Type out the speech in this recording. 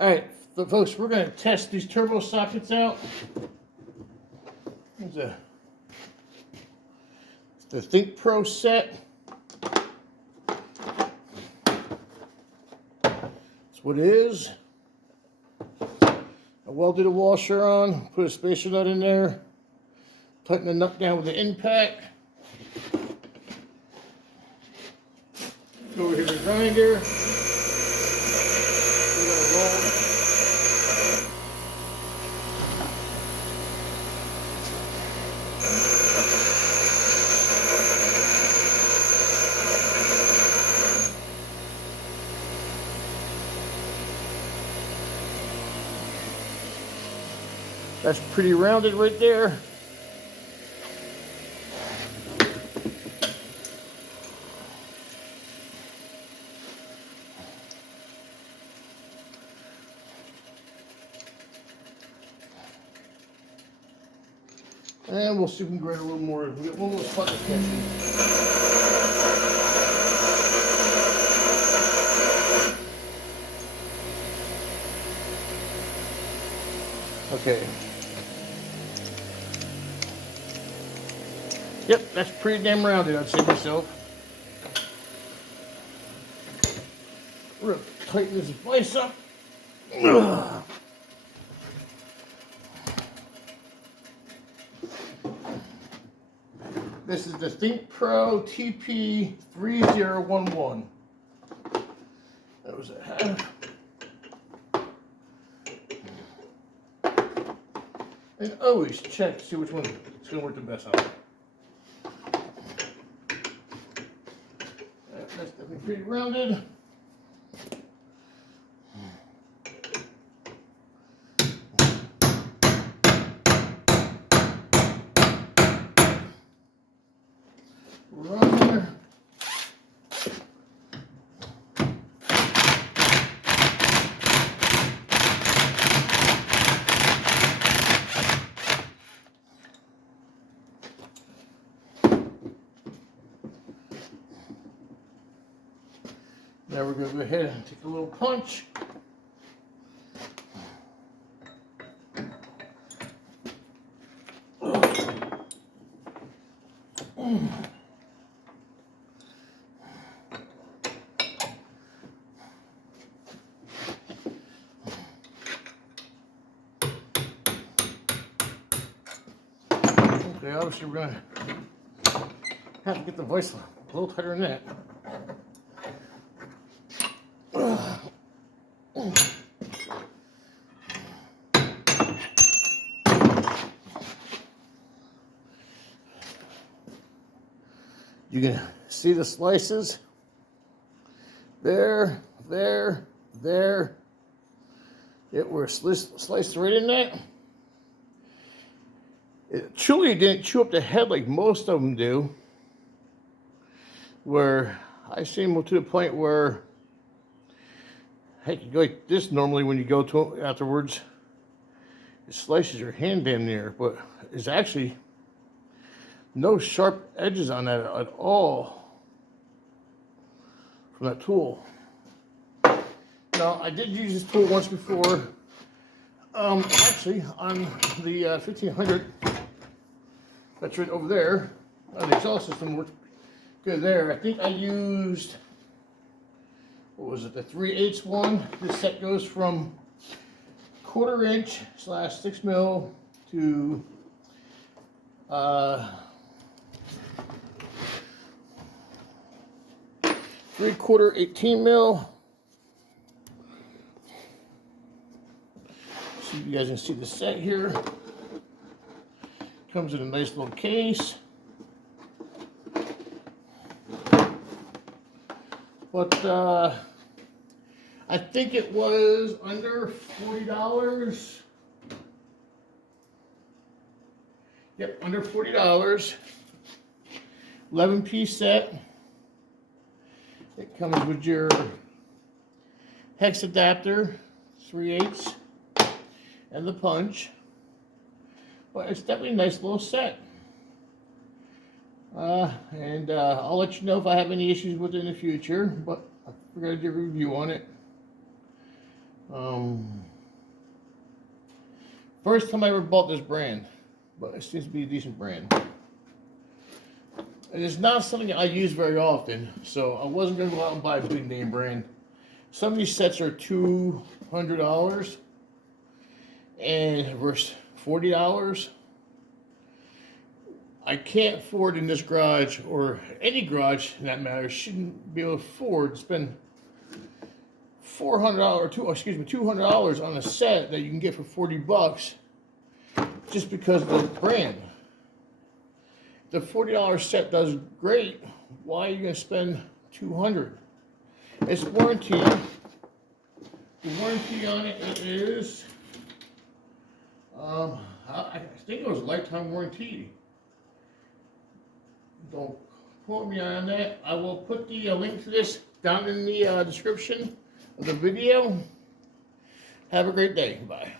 Alright, so folks, we're going to test these turbo sockets out. Here's the Think Pro set. That's what it is. I welded a washer on, put a spacer nut in there, tighten the nut down with the impact. Go over here to the grinder. We're going to roll. That's pretty rounded right there. And we'll see if we can grind a little more. We got one more spot to catch. Okay. Yep, that's pretty damn rounded, I'd say myself. We're gonna tighten this vise up. This is the Think Pro TP3011. That was a half. And always check to see which one is going to work the best on. That's definitely pretty rounded. Run there. Now we're going to go ahead and take a little punch. Okay, obviously we're going to have to get the vise a little tighter than that. You can see the slices. There. It was sliced right in that. It truly didn't chew up the head like most of them do. Where I see them to the point where, heck, you go like this normally when you go to them afterwards. It slices your hand damn near, but it's actually no sharp edges on that at all from that tool. Now, I did use this tool once before, actually on the 1500. That's right over there. The exhaust system works good there. I think I used, what was it, the 3/8 one. This set goes from 1/4 inch / 6 mil to 3/4 18 mil. So you guys can see the set here. Comes in a nice little case. But I think it was under $40. Yep, under $40. 11-piece set. It comes with your hex adapter, 3/8, and the punch. But it's definitely a nice little set. I'll let you know if I have any issues with it in the future, but I figured I'd do a review on it. First time I ever bought this brand, but it seems to be a decent brand. And it's not something I use very often, so I wasn't going to go out and buy a big name brand. Some of these sets are $200 and versus $40. I can't afford in this garage, or any garage in that matter, shouldn't be able to afford to spend $200 on a set that you can get for 40 bucks just because of the brand. The $40 set does great. Why are you going to spend $200? It's warranty. The warranty on it is, I think it was a lifetime warranty. Don't quote me on that. I will put the link to this down in the description of the video. Have a great day. Bye.